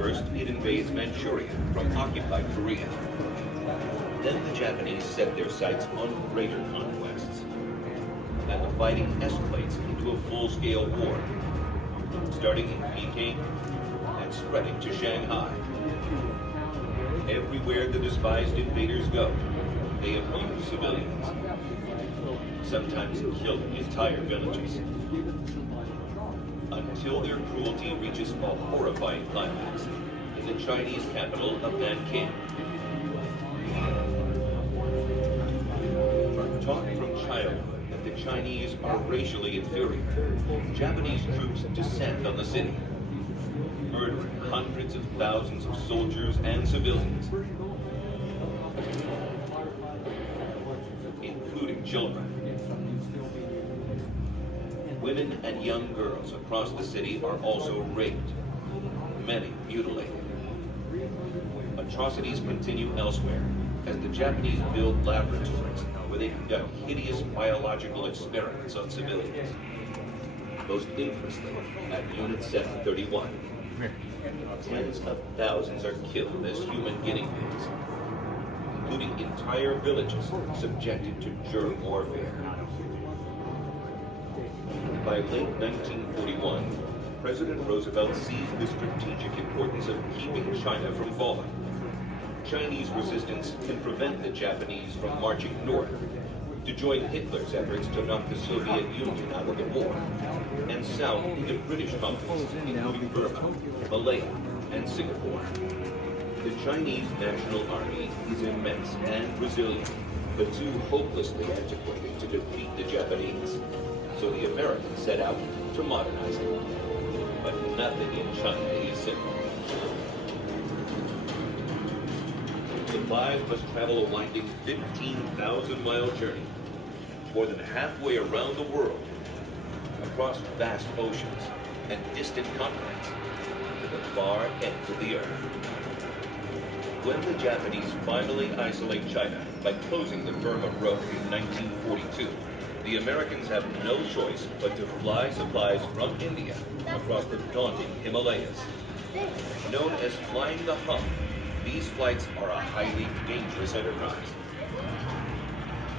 First, it invades Manchuria from occupied Korea. Then the Japanese set their sights on greater conquests. Then the fighting escalates into a full-scale war, starting in Peking and spreading to Shanghai. Everywhere the despised invaders go, they abuse civilians, sometimes killing entire villages, until their cruelty reaches a horrifying climax in the Chinese capital of Nanking. Taught from childhood that the Chinese are racially inferior, Japanese troops descend on the city, murdering hundreds of thousands of soldiers and civilians, including children. Women and young girls across the city are also raped, many mutilated. Atrocities continue elsewhere as the Japanese build laboratories where they conduct hideous biological experiments on civilians. Most infamously, at Unit 731, tens of thousands are killed as human guinea pigs, including entire villages subjected to germ warfare. By late 1941, President Roosevelt seized the strategic importance of keeping China from falling. Chinese resistance can prevent the Japanese from marching north to join Hitler's efforts to knock the Soviet Union out of the war, and south into British colonies, including Burma, Malaya, and Singapore. The Chinese National Army is immense and resilient, but too hopelessly antiquated to defeat the Japanese. So the Americans set out to modernize it. But nothing in China is simple. Supplies must travel a winding 15,000-mile journey, more than halfway around the world, across vast oceans and distant continents, to the far ends of the earth. When the Japanese finally isolate China by closing the Burma Road in 1942, the Americans have no choice but to fly supplies from India across the daunting Himalayas. Known as flying the hump, these flights are a highly dangerous enterprise.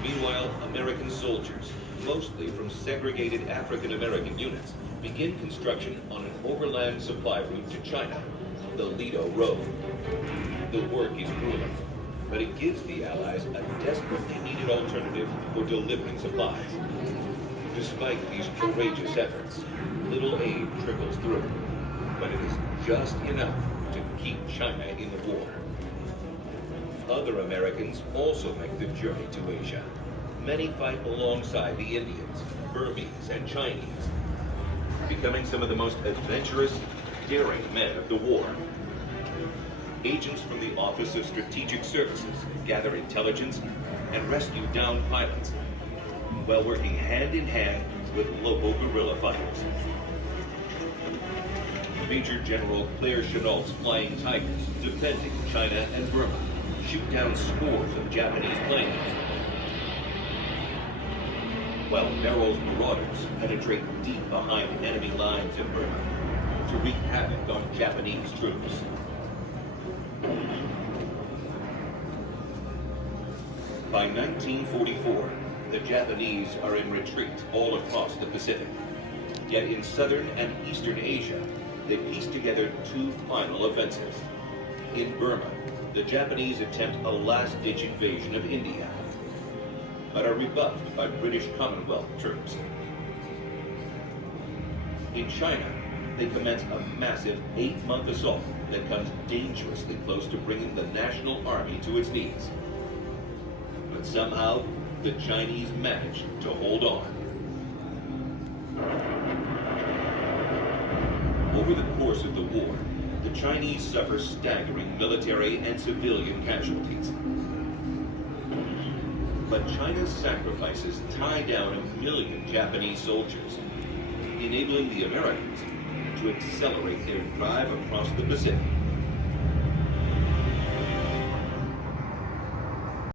Meanwhile, American soldiers, mostly from segregated African-American units, begin construction on an overland supply route to China, the Lido Road. The work is grueling, but it gives the Allies a desperately needed alternative for delivering supplies. Despite these courageous efforts, little aid trickles through, but it is just enough to keep China in the war. Other Americans also make the journey to Asia. Many fight alongside the Indians, Burmese, and Chinese, becoming some of the most adventurous, daring men of the war. Agents from the Office of Strategic Services gather intelligence and rescue downed pilots, while working hand in hand with local guerrilla fighters. Major General Claire Chennault's Flying Tigers, defending China and Burma, shoot down scores of Japanese planes, while Merrill's Marauders penetrate deep behind enemy lines in Burma to wreak havoc on Japanese troops. By 1944, the Japanese are in retreat all across the Pacific. Yet in southern and eastern Asia, they piece together two final offensives. In Burma, the Japanese attempt a last-ditch invasion of India, but are rebuffed by British Commonwealth troops. In China, they commence a massive 8-month assault that comes dangerously close to bringing the National Army to its knees. But somehow, the Chinese manage to hold on. Over the course of the war, the Chinese suffer staggering military and civilian casualties. But China's sacrifices tie down 1 million Japanese soldiers, enabling the Americans to accelerate their drive across the Pacific